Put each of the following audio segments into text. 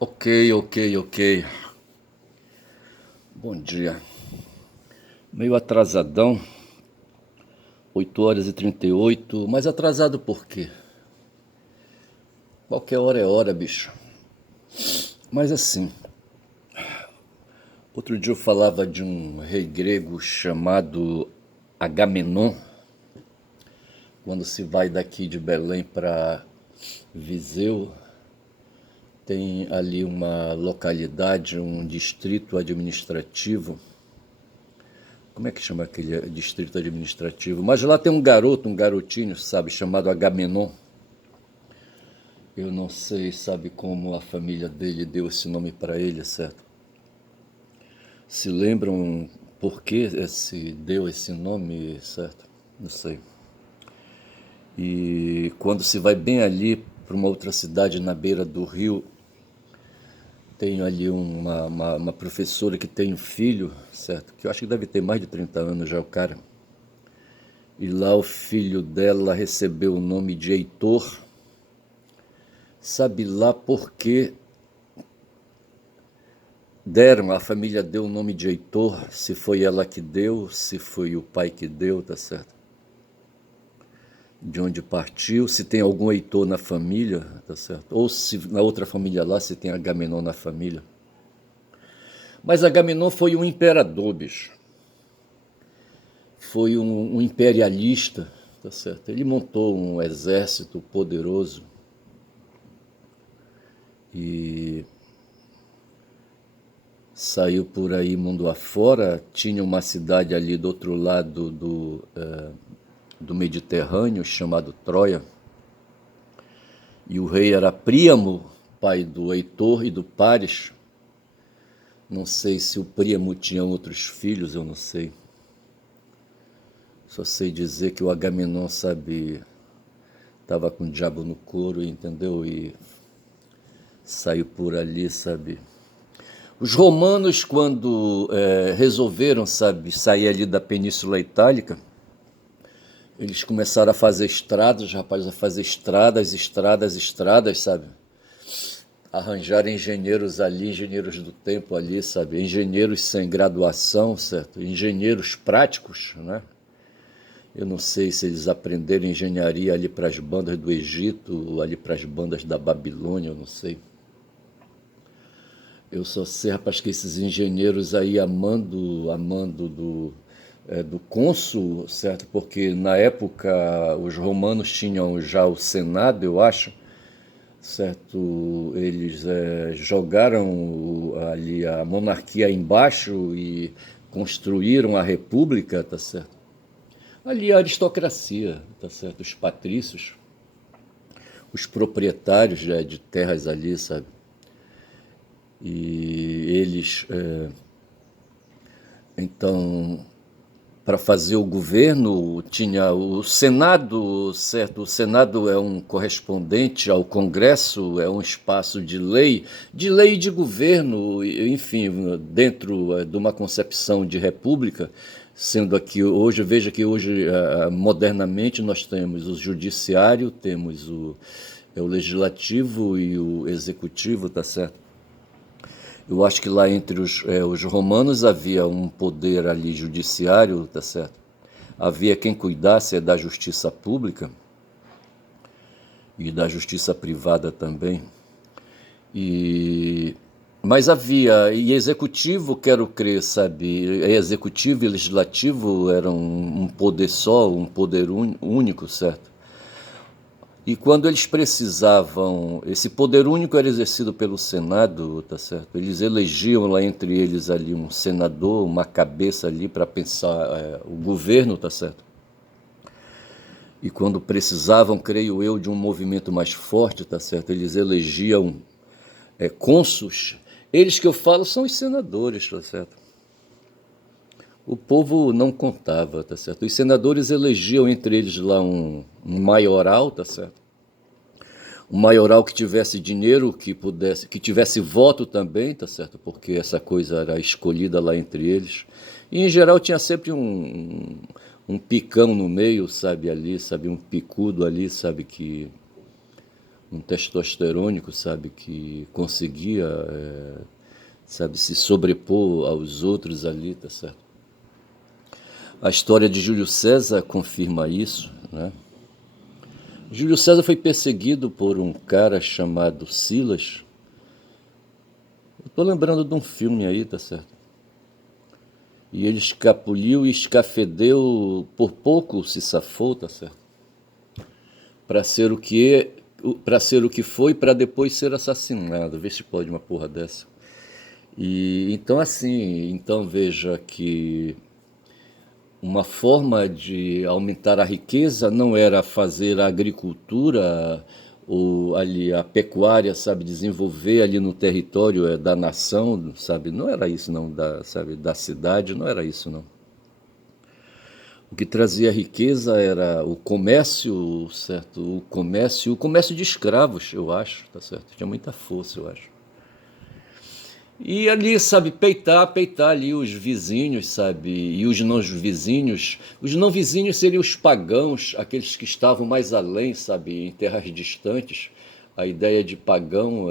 Ok, ok, ok. Bom dia. Meio atrasadão, 8h38, mas atrasado por quê? Qualquer hora é hora, bicho. Mas assim, outro dia eu falava de um rei grego chamado Agamenon, quando se vai daqui de Belém para Viseu, tem ali uma localidade, um distrito administrativo. Como é que chama aquele distrito administrativo? Mas lá tem um garoto, um garotinho, sabe, chamado Agamenon. Eu não sei, sabe, como a família dele deu esse nome para ele, certo? Se lembram por que deu esse nome, certo? Não sei. E quando se vai bem ali para uma outra cidade na beira do rio, tem ali uma professora que tem um filho, certo? Que eu acho que deve ter mais de 30 anos já o cara. E lá o filho dela recebeu o nome de Heitor. Sabe lá por que deram, a família deu o nome de Heitor, se foi ela que deu, se foi o pai que deu, tá certo? De onde partiu, se tem algum Heitor na família, tá certo? Ou se na outra família lá, se tem Agamenon na família. Mas Agamenon foi um imperador, bicho. Foi um imperialista, tá certo? Ele montou um exército poderoso e saiu por aí mundo afora. Tinha uma cidade ali do outro lado do Mediterrâneo, chamado Troia. E o rei era Príamo, pai do Heitor e do Paris. Não sei se o Príamo tinha outros filhos, eu não sei. Só sei dizer que o Agamenon, sabe, estava com o diabo no couro, entendeu? E saiu por ali, sabe. Os romanos, quando resolveram, sabe, sair ali da Península Itálica, eles começaram a fazer estradas, rapaz, a fazer estradas, estradas, estradas, sabe? Arranjar engenheiros ali, engenheiros do tempo ali, sabe? Engenheiros sem graduação, certo? Engenheiros práticos, né? Eu não sei se eles aprenderam engenharia ali para as bandas do Egito, ali para as bandas da Babilônia, eu não sei. Eu só sei, rapaz, que esses engenheiros aí amando do cônsul, certo? Porque na época os romanos tinham já o Senado, eu acho, certo? Eles jogaram ali a monarquia embaixo e construíram a república, tá certo? Ali a aristocracia, tá certo? Os patrícios, os proprietários de terras ali, sabe? E eles, então, para fazer o governo, tinha o Senado, certo? O Senado é um correspondente ao Congresso, é um espaço de lei e de governo, enfim, dentro de uma concepção de república, sendo aqui hoje, veja que hoje, modernamente, nós temos o judiciário, temos o legislativo e o executivo, tá certo? Eu acho que lá entre os romanos havia um poder ali judiciário, tá certo? Havia quem cuidasse da justiça pública e da justiça privada também. E mas havia e executivo, quero crer, sabe? Executivo e legislativo eram um poder só, um poder único, certo? E quando eles precisavam, esse poder único era exercido pelo Senado, tá certo? Eles elegiam lá entre eles ali um senador, uma cabeça ali para pensar o governo, tá certo? E quando precisavam, creio eu, de um movimento mais forte, tá certo? Eles elegiam cônsuls. Eles que eu falo são os senadores, tá certo? O povo não contava, tá certo? Os senadores elegiam entre eles lá um maioral, tá certo? Um maioral que tivesse dinheiro, que pudesse, que tivesse voto também, tá certo? Porque essa coisa era escolhida lá entre eles. E em geral tinha sempre um picão no meio, sabe, ali, sabe, um picudo ali, sabe, que um testosterônico, sabe, que conseguia, sabe, se sobrepor aos outros ali, tá certo? A história de Júlio César confirma isso, né? Júlio César foi perseguido por um cara chamado Silas. Eu tô lembrando de um filme aí, tá certo? E ele escapuliu e escafedeu, por pouco se safou, tá certo? Para ser para ser o que foi, para depois ser assassinado. Vê se pode uma porra dessa. E então assim, então veja que uma forma de aumentar a riqueza não era fazer a agricultura ou ali a pecuária, sabe, desenvolver ali no território da nação, sabe? Não era isso não, sabe, da cidade, não era isso não. O que trazia riqueza era o comércio, certo? O comércio de escravos, eu acho, tá certo? Tinha muita força, eu acho. E ali, sabe, peitar ali os vizinhos, sabe, e os não vizinhos. Os não vizinhos seriam os pagãos, aqueles que estavam mais além, sabe, em terras distantes. A ideia de pagão,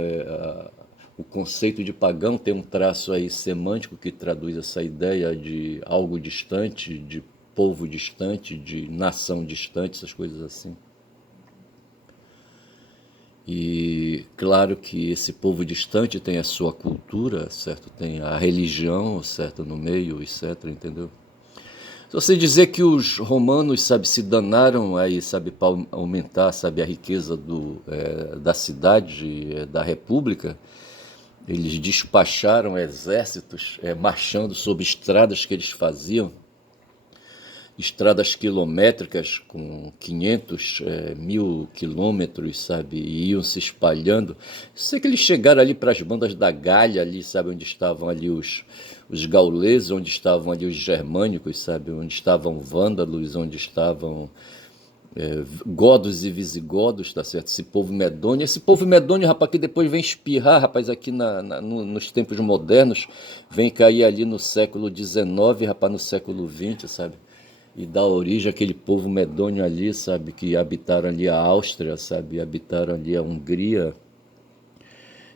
o conceito de pagão tem um traço aí semântico que traduz essa ideia de algo distante, de povo distante, de nação distante, essas coisas assim. E claro que esse povo distante tem a sua cultura, certo? Tem a religião, certo, no meio, etc, entendeu? Se você dizer que os romanos, sabe, se danaram aí, sabe, para aumentar, sabe, a riqueza da cidade, da república, eles despacharam exércitos marchando sobre estradas que eles faziam, estradas quilométricas com 500, 1000 quilômetros, sabe, e iam se espalhando. Sei que eles chegaram ali para as bandas da Gália, ali, sabe, onde estavam ali os gauleses, onde estavam ali os germânicos, sabe, onde estavam vândalos, onde estavam godos e visigodos, tá certo? Esse povo medônio, rapaz, que depois vem espirrar, rapaz, aqui nos tempos modernos, vem cair ali no século XIX, rapaz, no século XX, sabe? E dá origem àquele povo medônio ali, sabe, que habitaram ali a Áustria, sabe, habitaram ali a Hungria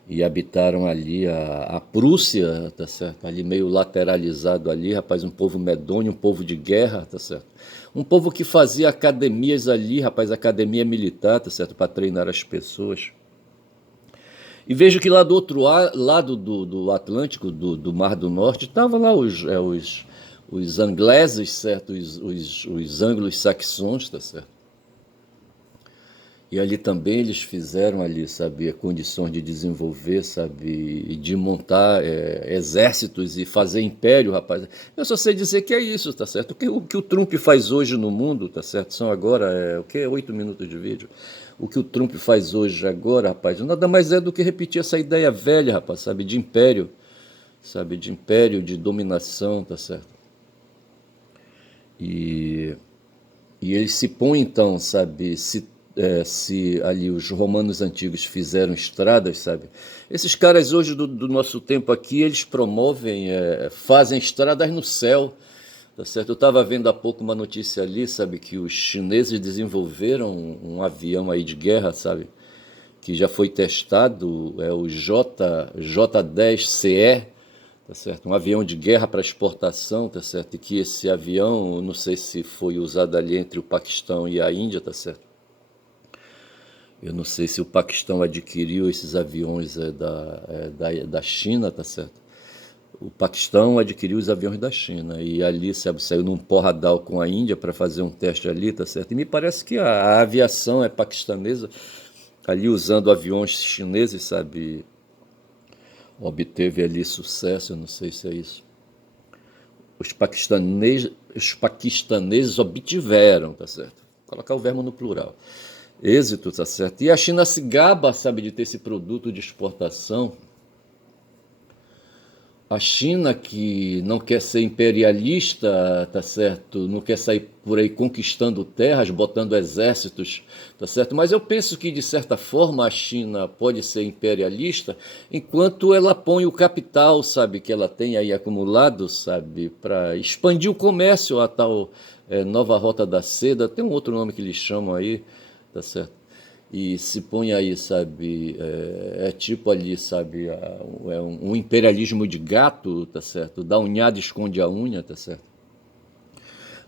e habitaram ali a Prússia, tá certo, ali meio lateralizado ali, rapaz, um povo medônio, um povo de guerra, tá certo, um povo que fazia academias ali, rapaz, academia militar, tá certo, para treinar as pessoas. E vejo que lá do outro lado do Atlântico, do Mar do Norte, estavam lá os angleses, certo? Os anglo-saxões, tá certo? E ali também eles fizeram ali, sabe, condições de desenvolver, sabe, e de montar exércitos e fazer império, rapaz. Eu só sei dizer que é isso, tá certo? O que o Trump faz hoje no mundo, tá certo? São agora, o que? 8 minutos de vídeo. O que o Trump faz hoje agora, rapaz, nada mais é do que repetir essa ideia velha, rapaz, sabe, de império, de dominação, tá certo? E E ele se põe então, sabe, se ali os romanos antigos fizeram estradas, sabe? Esses caras hoje do nosso tempo aqui, eles promovem, fazem estradas no céu, tá certo? Eu estava vendo há pouco uma notícia ali, sabe, que os chineses desenvolveram um avião aí de guerra, sabe? Que já foi testado, é o J-10CE, tá certo? Um avião de guerra para exportação, tá certo? E que esse avião, não sei se foi usado ali entre o Paquistão e a Índia, tá certo? Eu não sei se o Paquistão adquiriu esses aviões da China, tá certo? O Paquistão adquiriu os aviões da China e ali, sabe, saiu num porradal com a Índia para fazer um teste ali, tá certo? E me parece que a aviação é paquistanesa, ali usando aviões chineses, sabe, obteve ali sucesso, eu não sei se é isso. Os paquistaneses obtiveram, tá certo? Vou colocar o verbo no plural. Êxito, tá certo? E a China se gaba, sabe, de ter esse produto de exportação. A China que não quer ser imperialista, tá certo? Não quer sair por aí conquistando terras, botando exércitos, tá certo? Mas eu penso que de certa forma a China pode ser imperialista enquanto ela põe o capital, sabe, que ela tem aí acumulado, sabe, para expandir o comércio, a tal nova rota da seda, tem um outro nome que eles chamam aí, tá certo? e se põe aí, sabe, tipo ali, sabe, é um imperialismo de gato, tá certo? Dá unhada, esconde a unha, tá certo?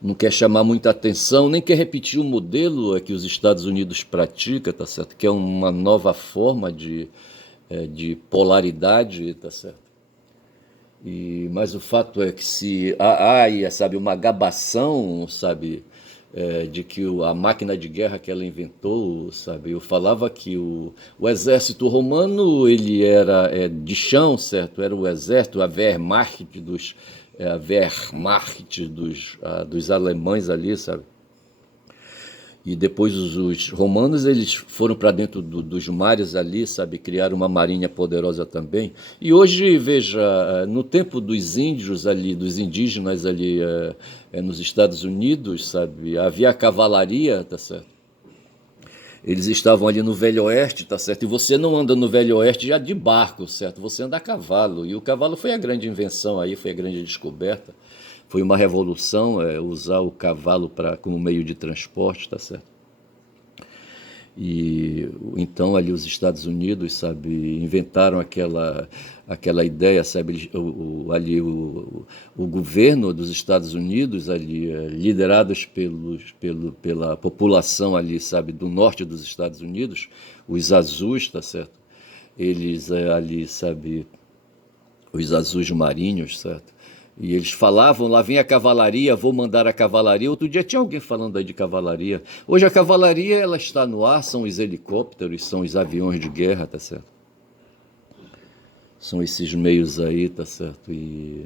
Não quer chamar muita atenção, nem quer repetir o modelo que os Estados Unidos pratica, tá certo? Que é uma nova forma de polaridade, tá certo? Mas o fato é que se há aí, sabe, uma gabação, sabe, de que a máquina de guerra que ela inventou, sabe, eu falava que o exército romano ele era de chão, certo? Era o exército, a Wehrmacht dos alemães ali, sabe? E depois os romanos eles foram para dentro dos mares ali, sabe, criaram uma marinha poderosa também. E hoje, veja, no tempo dos índios ali, dos indígenas ali nos Estados Unidos, sabe, havia a cavalaria, tá certo? Eles estavam ali no Velho Oeste, tá certo? E você não anda no Velho Oeste já de barco, certo? Você anda a cavalo. E o cavalo foi a grande invenção aí, foi a grande descoberta. Foi uma revolução usar o cavalo como meio de transporte, tá certo? E então ali os Estados Unidos, sabe, inventaram aquela ideia, sabe, o governo dos Estados Unidos ali, liderados pela população ali, sabe, do norte dos Estados Unidos, os azuis, tá certo? Eles ali, sabe, os azuis marinhos, certo? E eles falavam, lá vem a cavalaria, vou mandar a cavalaria. Outro dia tinha alguém falando aí de cavalaria. Hoje a cavalaria ela está no ar, são os helicópteros, são os aviões de guerra, tá certo? São esses meios aí, tá certo? E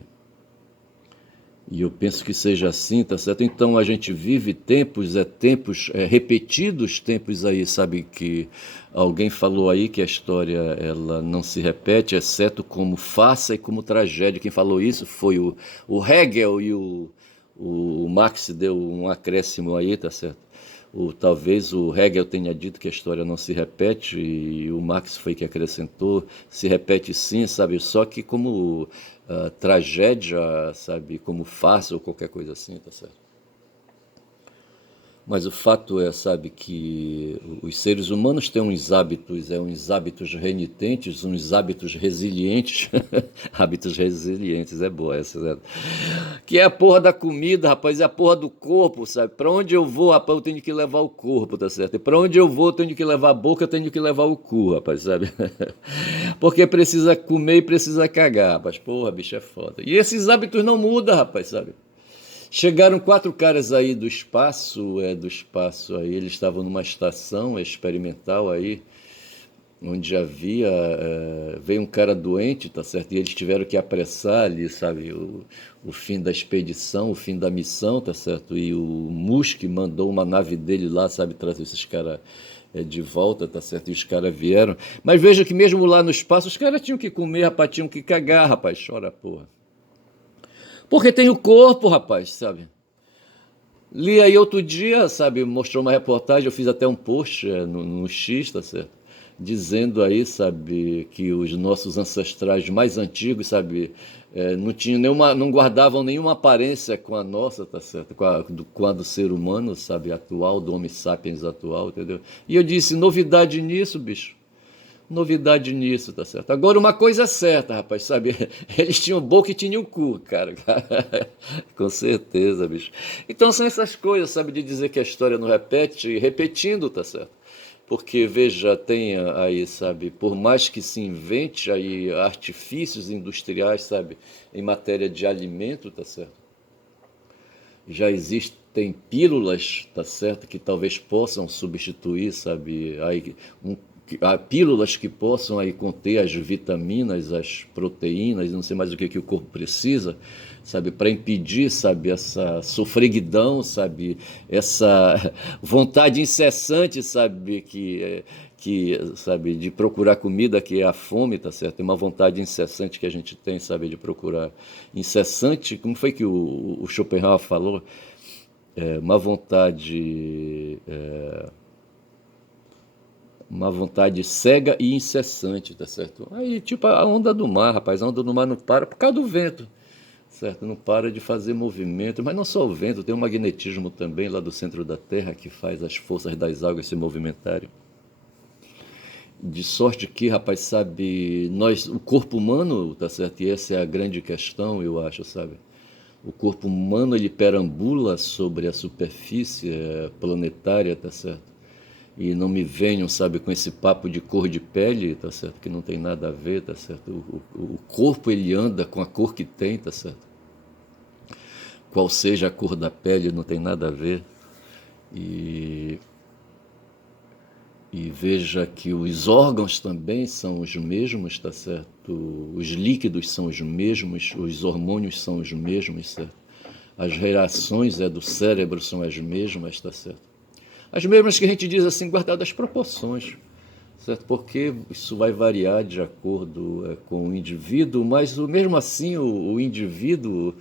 eu penso que seja assim, tá certo? Então a gente vive tempos repetidos, tempos aí, sabe que alguém falou aí que a história ela não se repete, exceto como farsa e como tragédia. Quem falou isso foi o Hegel e o Marx deu um acréscimo aí, tá certo? Talvez o Hegel tenha dito que a história não se repete e o Marx foi que acrescentou, se repete sim, sabe? Só que como tragédia, sabe? Como farsa ou qualquer coisa assim, tá certo? Mas o fato é, sabe, que os seres humanos têm uns hábitos renitentes, uns hábitos resilientes. Hábitos resilientes, é boa essa, né? Que é a porra da comida, rapaz, é a porra do corpo, sabe? Pra onde eu vou, rapaz, eu tenho que levar o corpo, tá certo? E pra onde eu vou, eu tenho que levar a boca, eu tenho que levar o cu, rapaz, sabe? Porque precisa comer e precisa cagar, rapaz. Porra, bicho, é foda. E esses hábitos não mudam, rapaz, sabe? Chegaram quatro caras aí do espaço aí, eles estavam numa estação experimental aí, onde veio um cara doente, tá certo? E eles tiveram que apressar ali, sabe, o fim da expedição, o fim da missão, tá certo? E o Musk mandou uma nave dele lá, sabe, trazer esses caras de volta, tá certo? E os caras vieram. Mas veja que mesmo lá no espaço, os caras tinham que comer, rapaz, tinham que cagar, rapaz, chora porra. Porque tem o corpo, rapaz, sabe? Li aí outro dia, sabe, mostrou uma reportagem, eu fiz até um post no X, tá certo? Dizendo aí, sabe, que os nossos ancestrais mais antigos, sabe, não tinham nenhuma, não guardavam nenhuma aparência com a nossa, tá certo? Com a do ser humano, sabe, atual, do Homo sapiens atual, entendeu? E eu disse, novidade nisso, bicho. Novidade nisso, tá certo? Agora, uma coisa é certa, rapaz, sabe? Eles tinham boca e tinham cu, cara. Com certeza, bicho. Então, são essas coisas, sabe? De dizer que a história não repete, e repetindo, tá certo? Porque, veja, tem aí, sabe? Por mais que se invente aí artifícios industriais, sabe? Em matéria de alimento, tá certo? Já existem pílulas, tá certo, que talvez possam substituir, sabe, aí há pílulas que possam aí conter as vitaminas, as proteínas, não sei mais o que o corpo precisa, sabe, para impedir, sabe, essa sofreguidão, sabe, essa vontade incessante, sabe, sabe, de procurar comida, que é a fome, tá certo? Tem uma vontade incessante que a gente tem, sabe, de procurar incessante, como foi que o Schopenhauer falou? Uma vontade cega e incessante, tá certo? Aí, tipo a onda do mar, rapaz, a onda do mar não para por causa do vento, certo? Não para de fazer movimento, mas não só o vento, tem o magnetismo também lá do centro da Terra que faz as forças das águas se movimentarem. De sorte que, rapaz, sabe, nós, o corpo humano, tá certo? E essa é a grande questão, eu acho, sabe? O corpo humano, ele perambula sobre a superfície planetária, tá certo? E não me venham, sabe, com esse papo de cor de pele, tá certo? Que não tem nada a ver, tá certo? O corpo, ele anda com a cor que tem, tá certo? Qual seja a cor da pele, não tem nada a ver. E E veja que os órgãos também são os mesmos, tá certo? Os líquidos são os mesmos, os hormônios são os mesmos, certo? As reações do cérebro são as mesmas, tá certo? As mesmas que a gente diz assim, guardado as proporções, certo? Porque isso vai variar de acordo com o indivíduo, mas mesmo assim o indivíduo,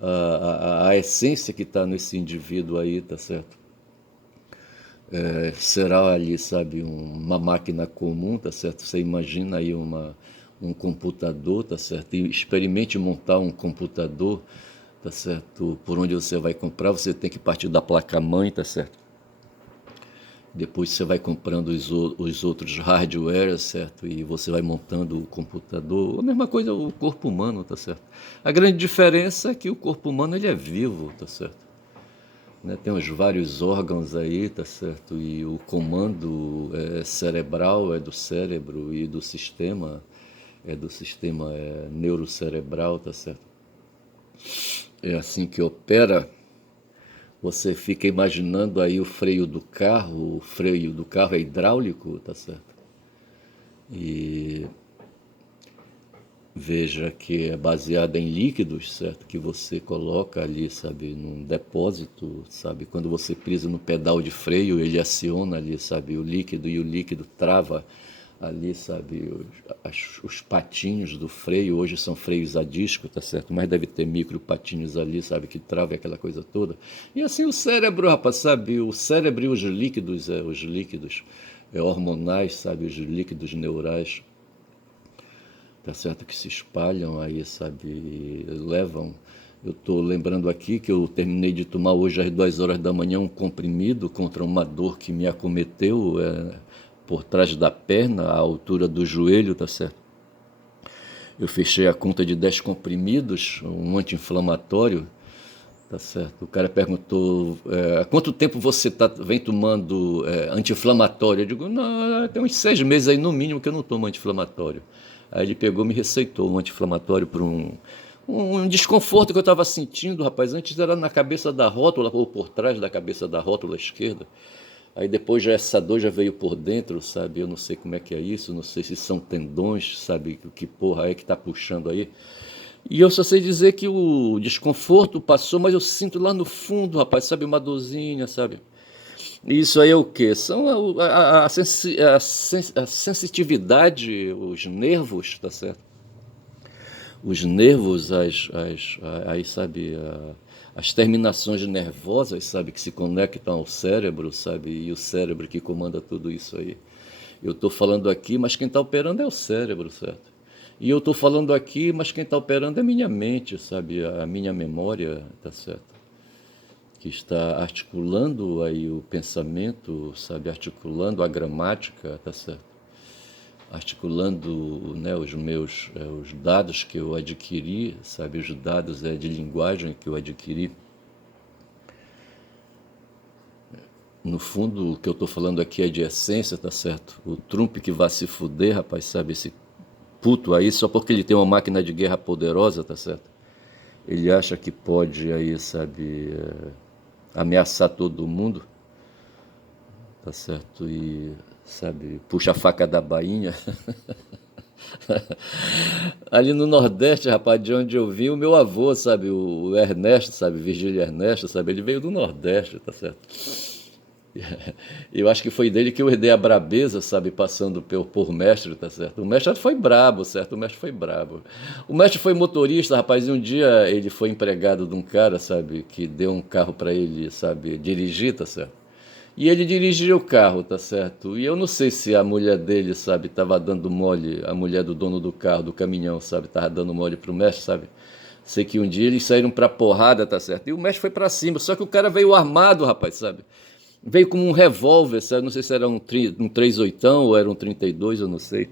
a essência que está nesse indivíduo aí, tá certo? Será ali, sabe, uma máquina comum, tá certo? Você imagina aí um computador, tá certo? E experimente montar um computador, tá certo? Por onde você vai comprar, você tem que partir da placa-mãe, tá certo? Depois você vai comprando os outros hardware, certo? E você vai montando o computador. A mesma coisa o corpo humano, tá certo? A grande diferença é que o corpo humano ele é vivo, tá certo? Né? Tem os vários órgãos aí, tá certo? E o comando cerebral é do cérebro e do sistema neurocerebral, tá certo? É assim que opera. Você fica imaginando aí o freio do carro é hidráulico, tá certo? E veja que é baseada em líquidos, certo? Que você coloca ali, sabe, num depósito, sabe? Quando você pisa no pedal de freio, ele aciona ali, sabe, o líquido e o líquido trava ali, sabe, os patinhos do freio. Hoje são freios a disco, tá certo? Mas deve ter micro patinhos ali, sabe, que trava aquela coisa toda. E assim o cérebro, rapaz, sabe, o cérebro e os líquidos hormonais, sabe, os líquidos neurais, tá certo, que se espalham aí, sabe, levam. Eu estou lembrando aqui que eu terminei de tomar hoje às 2 horas da manhã um comprimido contra uma dor que me acometeu por trás da perna, à altura do joelho, tá certo? Eu fechei a conta de 10 comprimidos, um anti-inflamatório, tá certo? O cara perguntou, há quanto tempo você vem tomando anti-inflamatório? Eu digo, não, tem uns 6 meses aí no mínimo que eu não tomo anti-inflamatório. Aí ele pegou e me receitou um anti-inflamatório por um desconforto que eu estava sentindo, rapaz. Antes era na cabeça da rótula, ou por trás da cabeça da rótula esquerda. Aí depois já essa dor já veio por dentro, sabe? Eu não sei como é que é isso, não sei se são tendões, sabe? Que porra é que tá puxando aí. E eu só sei dizer que o desconforto passou, mas eu sinto lá no fundo, rapaz, sabe? Uma dorzinha, sabe? E isso aí é o quê? São a sensitividade, os nervos, tá certo? Os nervos, aí, sabe, as terminações nervosas, sabe, que se conectam ao cérebro, sabe, e o cérebro que comanda tudo isso aí. Eu estou falando aqui, mas quem está operando é o cérebro, certo? E eu estou falando aqui, mas quem está operando é a minha mente, sabe, a minha memória, tá certo? Que está articulando aí o pensamento, sabe, articulando a gramática, tá certo? Articulando, né, os dados que eu adquiri, sabe, os dados de linguagem que eu adquiri. No fundo, o que eu estou falando aqui é de essência, tá certo? O Trump que vai se fuder, rapaz, sabe, esse puto aí, só porque ele tem uma máquina de guerra poderosa, tá certo? Ele acha que pode aí, sabe, ameaçar todo mundo, tá certo? E, sabe, puxa a faca da bainha. Ali no Nordeste, rapaz, de onde eu vim, o meu avô, sabe, o Ernesto, sabe, Virgílio Ernesto, sabe, ele veio do Nordeste, tá certo? Eu acho que foi dele que eu herdei a brabeza, sabe, passando por mestre, tá certo? O mestre foi brabo, certo? O mestre foi brabo. O mestre foi motorista, rapaz, e um dia ele foi empregado de um cara, sabe, que deu um carro para ele, sabe, dirigir, tá certo? E ele dirigia o carro, tá certo? E eu não sei se a mulher dele, sabe, tava dando mole, a mulher do dono do carro, do caminhão, sabe, tava dando mole pro mestre, sabe? Sei que um dia eles saíram pra porrada, tá certo? E o mestre foi pra cima, só que o cara veio armado, rapaz, sabe? Veio como um revólver, sabe? Não sei se era um 38 ou era um 32, eu não sei.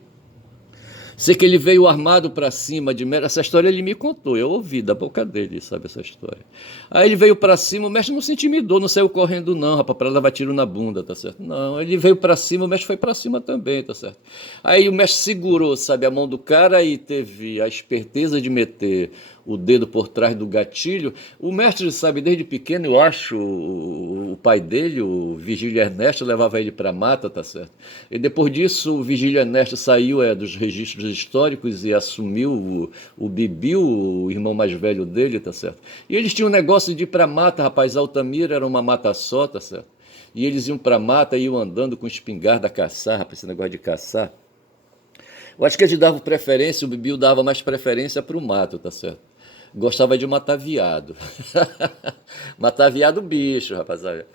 Sei que ele veio armado para cima de mestre. Essa história ele me contou, eu ouvi da boca dele, sabe, essa história. Aí ele veio para cima, o mestre não se intimidou, não saiu correndo não, rapaz, para levar tiro na bunda, tá certo? Não, ele veio para cima, o mestre foi para cima também, tá certo? Aí o mestre segurou, sabe, a mão do cara e teve a esperteza de meter o dedo por trás do gatilho. O mestre, sabe, desde pequeno, eu acho, o pai dele, o Vigílio Ernesto, levava ele para mata, tá certo? E depois disso, o Vigílio Ernesto saiu dos registros históricos e assumiu o Bibiu, o irmão mais velho dele, tá certo? E eles tinham um negócio de ir para mata, rapaz, Altamira era uma mata só, tá certo? E eles iam para mata e iam andando com espingarda a caçar, rapaz, esse negócio de caçar. Eu acho que eles davam preferência, o Bibiu dava mais preferência para o mato, tá certo? Gostava de matar viado. Matar viado bicho, rapaziada.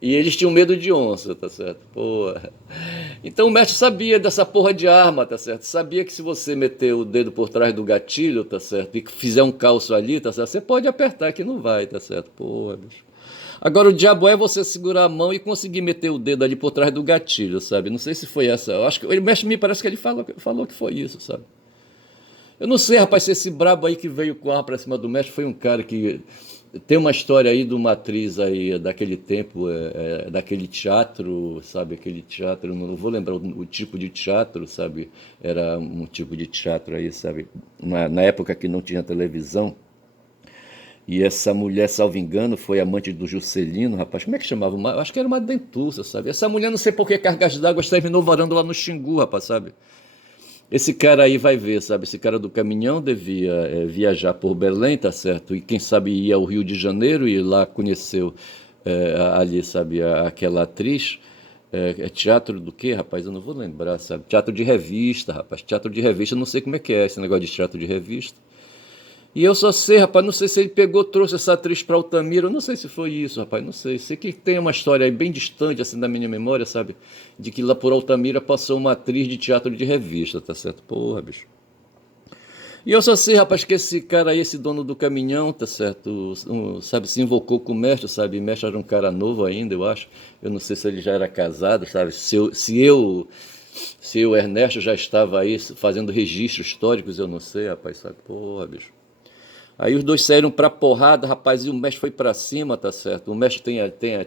E eles tinham medo de onça, tá certo? Porra. Então o mestre sabia dessa porra de arma, tá certo? Sabia que se você meter o dedo por trás do gatilho, tá certo? E fizer um calço ali, tá certo? Você pode apertar que não vai, tá certo? Porra, bicho. Agora o diabo é você segurar a mão e conseguir meter o dedo ali por trás do gatilho, sabe? Não sei se foi essa. Eu acho que o mestre me parece que ele falou que foi isso, sabe? Eu não sei, rapaz, se esse brabo aí que veio com a arma pra cima do mestre foi um cara que. Tem uma história aí de uma atriz aí daquele tempo, daquele teatro, sabe? Aquele teatro, não vou lembrar o tipo de teatro, sabe? Era um tipo de teatro aí, sabe? Na época que não tinha televisão. E essa mulher, salvo engano, foi amante do Juscelino, rapaz. Como é que chamava? Acho que era uma dentuça, sabe? Essa mulher, não sei por que cargas d'água, terminou varando lá no Xingu, rapaz, sabe? Esse cara aí vai ver, sabe? Esse cara do caminhão devia viajar por Belém, tá certo? E quem sabe ia ao Rio de Janeiro e lá conheceu ali, sabe, aquela atriz. É teatro do quê, rapaz? Eu não vou lembrar, sabe? Teatro de revista, rapaz. Teatro de revista, eu não sei como é que é esse negócio de teatro de revista. E eu só sei, rapaz, não sei se ele pegou, trouxe essa atriz para Altamira, eu não sei se foi isso, rapaz, não sei. Sei que tem uma história aí bem distante, assim, da minha memória, sabe? De que lá por Altamira passou uma atriz de teatro de revista, tá certo? Porra, bicho. E eu só sei, rapaz, que esse cara aí, esse dono do caminhão, tá certo? Sabe, se invocou com o mestre, sabe? O mestre era um cara novo ainda, eu acho. Eu não sei se ele já era casado, sabe? Se eu, Ernesto, já estava aí fazendo registros históricos, eu não sei, rapaz, sabe? Porra, bicho. Aí os dois saíram pra porrada, rapaz, e o mestre foi pra cima, tá certo? O mestre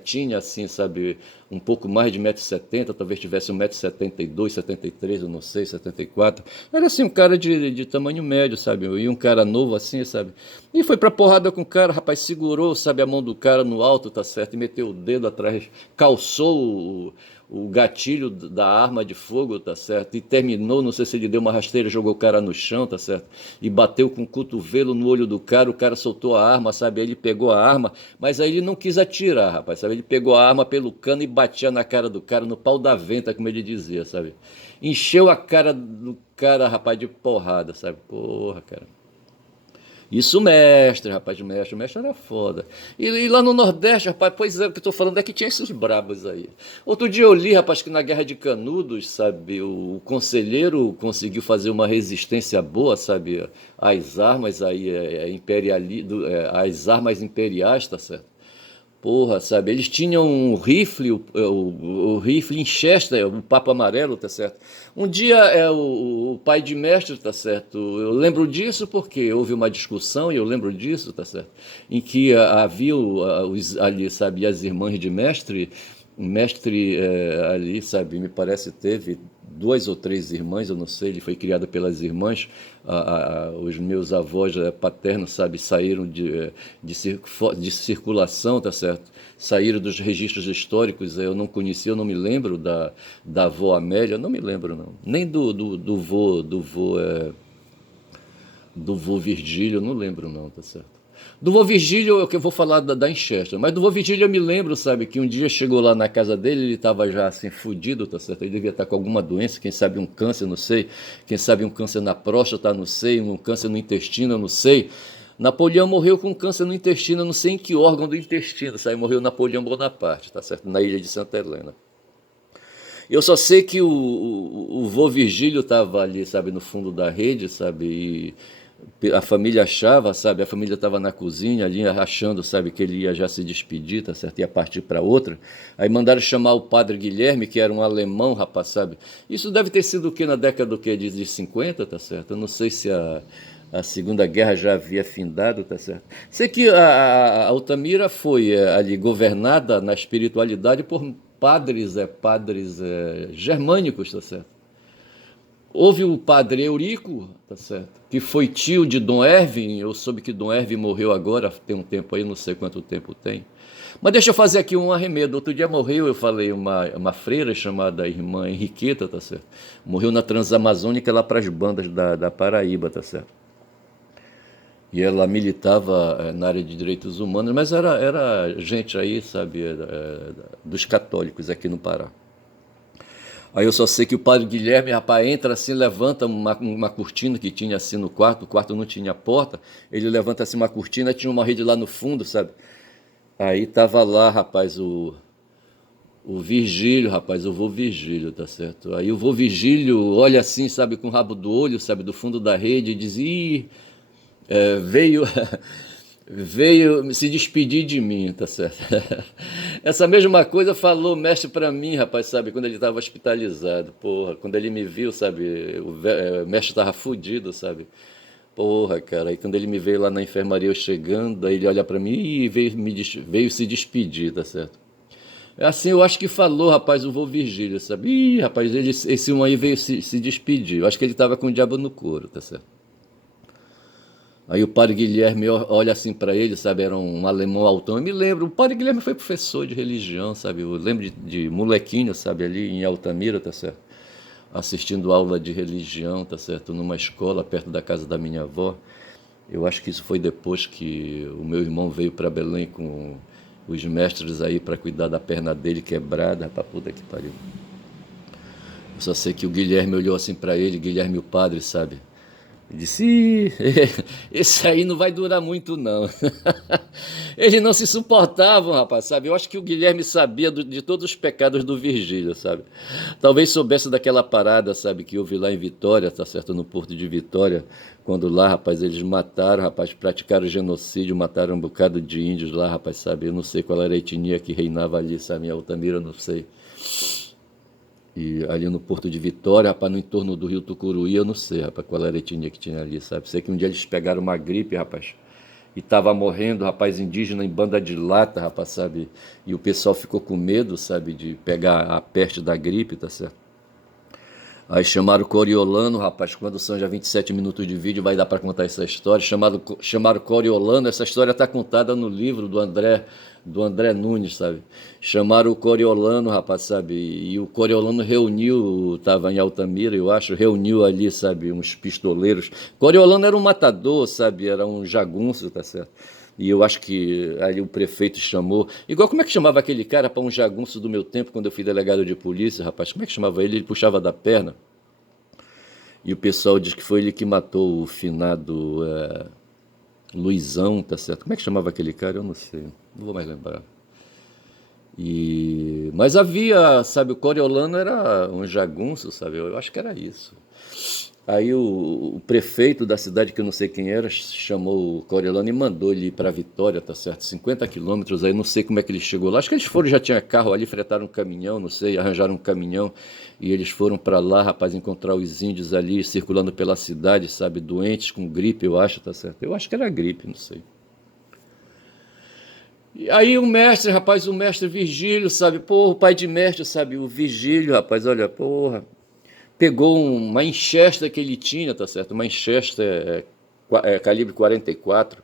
tinha assim, sabe, um pouco mais de 1,70 m, talvez tivesse 1,72 m, 73, eu não sei, 74. Era assim, um cara de tamanho médio, sabe? E um cara novo assim, sabe? E foi pra porrada com o cara, rapaz, segurou, sabe, a mão do cara no alto, tá certo? E meteu o dedo atrás, calçou o gatilho da arma de fogo, tá certo? E terminou, não sei se ele deu uma rasteira, jogou o cara no chão, tá certo? E bateu com o cotovelo no olho do cara, o cara soltou a arma, sabe? Aí ele pegou a arma, mas aí ele não quis atirar, rapaz, sabe? Ele pegou a arma pelo cano e batia na cara do cara, no pau da venta, como ele dizia, sabe? Encheu a cara do cara, rapaz, de porrada, sabe? Porra, cara. Isso, mestre, rapaz, o mestre era foda. E lá no Nordeste, rapaz, pois é, o que eu tô falando é que tinha esses brabos aí. Outro dia eu li, rapaz, que na Guerra de Canudos, sabe, o conselheiro conseguiu fazer uma resistência boa, sabe, às armas aí, às armas imperiais, tá certo? Porra, sabe? Eles tinham um rifle, o rifle Winchester, o Papa Amarelo, tá certo? Um dia o pai de mestre, tá certo? Eu lembro disso porque houve uma discussão, e eu lembro disso, tá certo? Em que havia ali, sabe, as irmãs de mestre, mestre ali, sabe, me parece teve duas ou três irmãs, eu não sei, ele foi criado pelas irmãs, os meus avós paternos, sabe, saíram de circulação, tá certo? Saíram dos registros históricos, eu não conhecia, eu não me lembro da avó Amélia, não me lembro não, nem do vô Virgílio, eu não lembro não, tá certo? Do vô Virgílio, eu que vou falar da Inchester, mas do vô Virgílio eu me lembro, sabe, que um dia chegou lá na casa dele, ele estava já assim, fudido, tá certo? Ele devia estar com alguma doença, quem sabe um câncer, não sei, quem sabe um câncer na próstata, não sei, um câncer no intestino, eu não sei. Napoleão morreu com câncer no intestino, eu não sei em que órgão do intestino, sabe? Morreu Napoleão Bonaparte, tá certo? Na ilha de Santa Helena. Eu só sei que o vô Virgílio estava ali, sabe, no fundo da rede, sabe, A família achava, sabe, a família estava na cozinha ali, achando, sabe, que ele ia já se despedir, tá certo, ia partir para outra. Aí mandaram chamar o padre Guilherme, que era um alemão, rapaz, sabe. Isso deve ter sido o que na década do quê? De 50, tá certo? Eu não sei se a Segunda Guerra já havia findado, tá certo? Sei que a Altamira foi ali governada na espiritualidade por padres germânicos, tá certo? Houve o padre Eurico, tá certo? Que foi tio de Dom Ervin. Eu soube que Dom Ervin morreu agora, tem um tempo aí, não sei quanto tempo tem. Mas deixa eu fazer aqui um arremedo. Outro dia morreu, eu falei, uma freira chamada Irmã Henriqueta, tá certo? Morreu na Transamazônica, lá para as bandas da Paraíba, tá certo? E ela militava na área de direitos humanos, mas era gente aí, sabe, dos católicos aqui no Pará. Aí eu só sei que o padre Guilherme, rapaz, entra assim, levanta uma cortina que tinha assim no quarto, o quarto não tinha porta, ele levanta assim uma cortina, tinha uma rede lá no fundo, sabe? Aí tava lá, rapaz, o Virgílio, rapaz, o vô Virgílio, tá certo? Aí o vô Virgílio olha assim, sabe, com o rabo do olho, sabe, do fundo da rede e diz, ih, veio veio se despedir de mim, tá certo? Essa mesma coisa falou o mestre para mim, rapaz, sabe, quando ele estava hospitalizado. Porra, quando ele me viu, sabe, o mestre estava fudido, sabe? Porra, cara, aí quando ele me veio lá na enfermaria, eu chegando, aí ele olha para mim e veio se despedir, tá certo? É assim, eu acho que falou, rapaz, o vô Virgílio, sabe? Ih, rapaz, esse um aí veio se despedir. Eu acho que ele estava com o diabo no couro, tá certo? Aí o padre Guilherme olha assim para ele, sabe? Era um alemão altão. Eu me lembro, o padre Guilherme foi professor de religião, sabe? Eu lembro de molequinho, sabe? Ali em Altamira, tá certo? Assistindo aula de religião, tá certo? Numa escola perto da casa da minha avó. Eu acho que isso foi depois que o meu irmão veio para Belém com os mestres aí para cuidar da perna dele quebrada, pra puta que pariu. Eu só sei que o Guilherme olhou assim para ele, Guilherme o padre, sabe? Eu disse, "Ih, esse aí não vai durar muito, não." Eles não se suportavam, rapaz, sabe? Eu acho que o Guilherme sabia de todos os pecados do Virgílio, sabe? Talvez soubesse daquela parada, sabe, que houve lá em Vitória, tá certo? No Porto de Vitória, quando lá, rapaz, eles mataram, rapaz, praticaram genocídio, mataram um bocado de índios lá, rapaz, sabe? Eu não sei qual era a etnia que reinava ali, sabe? Em Altamira, eu não sei. E ali no Porto de Vitória, rapaz, no entorno do Rio Tucuruí, eu não sei, rapaz, qual era a etnia que tinha ali, sabe? Sei que um dia eles pegaram uma gripe, rapaz, e tava morrendo, rapaz, indígena em banda de lata, rapaz, sabe? E o pessoal ficou com medo, sabe, de pegar a peste da gripe, tá certo? Aí chamaram o Coriolano, rapaz, quando são já 27 minutos de vídeo, vai dar para contar essa história. Chamaram o Coriolano, essa história está contada no livro do André Nunes, sabe? Chamaram o Coriolano, rapaz, sabe? E o Coriolano reuniu, estava em Altamira, eu acho, reuniu ali, sabe, uns pistoleiros. Coriolano era um matador, sabe? Era um jagunço, tá certo? E eu acho que ali o prefeito chamou. Igual como é que chamava aquele cara para um jagunço do meu tempo, quando eu fui delegado de polícia, rapaz? Como é que chamava ele? Ele puxava da perna. E o pessoal diz que foi ele que matou o finado Luizão, tá certo? Como é que chamava aquele cara? Eu não sei. Não vou mais lembrar. Mas havia, sabe, o Coriolano era um jagunço, sabe? Eu acho que era isso. Aí o prefeito da cidade, que eu não sei quem era, chamou o Coriolano e mandou ele ir para Vitória, tá certo? 50 quilômetros, aí não sei como é que ele chegou lá. Acho que eles foram, já tinha carro ali, fretaram um caminhão, não sei, arranjaram um caminhão e eles foram para lá, rapaz, encontrar os índios ali circulando pela cidade, sabe? Doentes com gripe, eu acho, tá certo? Eu acho que era gripe, não sei. E aí o mestre, rapaz, o mestre Virgílio, sabe? Porra, o pai de mestre, sabe? O Virgílio, rapaz, olha, porra, pegou uma enxesta que ele tinha, tá certo? Uma enxesta calibre 44.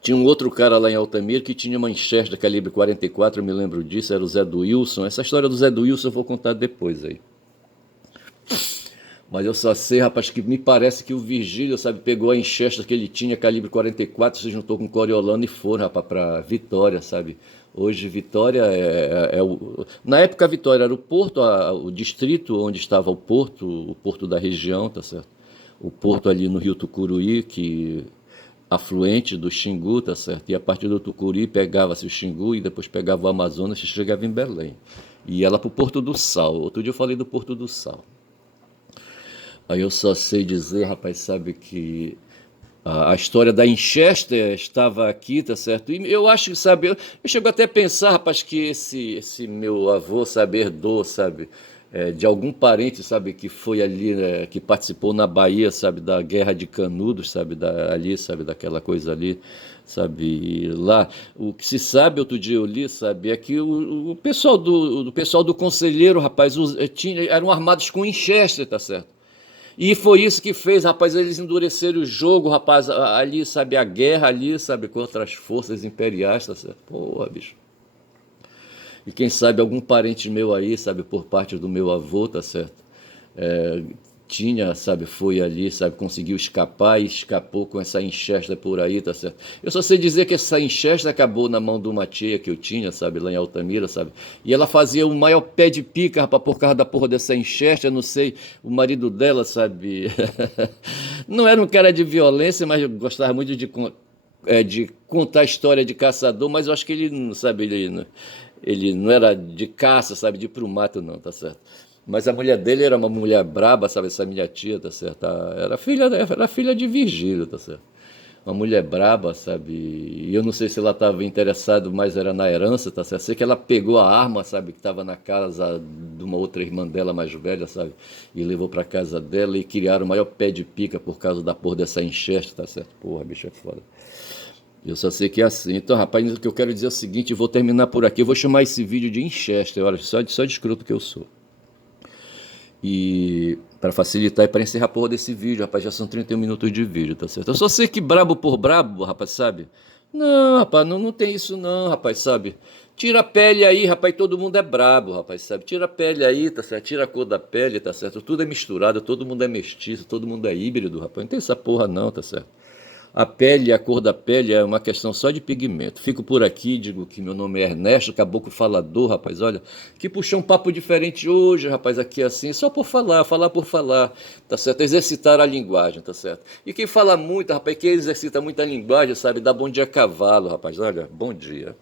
Tinha um outro cara lá em Altamira que tinha uma enxesta calibre 44, eu me lembro disso, era o Zé do Wilson. Essa história do Zé do Wilson eu vou contar depois aí. Mas eu só sei, rapaz, que me parece que o Virgílio, sabe, pegou a enxesta que ele tinha, calibre 44, se juntou com o Coriolano e foram, rapaz, pra Vitória, sabe? Hoje Vitória Na época Vitória era o porto, o distrito onde estava o porto da região, tá certo? O porto ali no Rio Tucuruí, que afluente do Xingu, tá certo? E a partir do Tucuruí pegava-se o Xingu e depois pegava o Amazonas e chegava em Belém. E ela para o Porto do Sal. Outro dia eu falei do Porto do Sal. Aí eu só sei dizer, rapaz, sabe que a história da Inchester estava aqui, tá certo? E eu acho que, sabe, eu chego até a pensar, rapaz, que esse meu avô, sabe, herdou, sabe, de algum parente, sabe, que foi ali, né, que participou na Bahia, sabe, da Guerra de Canudos, sabe, ali, sabe, daquela coisa ali, sabe, e lá, o que se sabe, outro dia eu li, sabe, é que o pessoal do pessoal do Conselheiro, rapaz, eram armados com Inchester, tá certo? E foi isso que fez, rapaz, eles endureceram o jogo, rapaz, ali, sabe, a guerra ali, sabe, contra as forças imperiais, tá certo? Porra, bicho. E quem sabe algum parente meu aí, sabe, por parte do meu avô, tá certo? É, tinha, sabe, foi ali, sabe, conseguiu escapar e escapou com essa enxesta por aí, tá certo? Eu só sei dizer que essa enxesta acabou na mão de uma tia que eu tinha, sabe, lá em Altamira, sabe? E ela fazia o maior pé de pica, rapaz, por causa da porra dessa enxesta, eu não sei, o marido dela, sabe? Não era um cara de violência, mas eu gostava muito de contar a história de caçador, mas eu acho que ele não sabe, ele não era de caça, sabe, de ir pro mato, não, tá certo? Mas a mulher dele era uma mulher braba, sabe, essa minha tia, tá certo? Era filha de Virgílio, tá certo? Uma mulher braba, sabe? E eu não sei se ela estava interessada, mas era na herança, tá certo? Sei que ela pegou a arma, sabe, que estava na casa de uma outra irmã dela mais velha, sabe? E levou para casa dela e criaram o maior pé de pica por causa da porra dessa enxeste, tá certo? Porra, bicho é foda. Eu só sei que é assim. Então, rapaz, o que eu quero dizer é o seguinte, eu vou terminar por aqui. Eu vou chamar esse vídeo de Inchester, olha, só de escroto que eu sou. E para facilitar e para encerrar a porra desse vídeo, rapaz, já são 31 minutos de vídeo, tá certo? Eu só sei que brabo por brabo, rapaz, sabe? Não, rapaz, não tem isso não, rapaz, sabe? Tira a pele aí, rapaz, todo mundo é brabo, rapaz, sabe? Tira a pele aí, tá certo? Tira a cor da pele, tá certo? Tudo é misturado, todo mundo é mestiço, todo mundo é híbrido, rapaz. Não tem essa porra não, tá certo? A pele, a cor da pele é uma questão só de pigmento. Fico por aqui, digo que meu nome é Ernesto, caboclo falador, rapaz. Olha, que puxou um papo diferente hoje, rapaz, aqui assim, só por falar por falar, tá certo? Exercitar a linguagem, tá certo? E quem fala muito, rapaz, quem exercita muito a linguagem, sabe, dá bom dia a cavalo, rapaz. Olha, bom dia.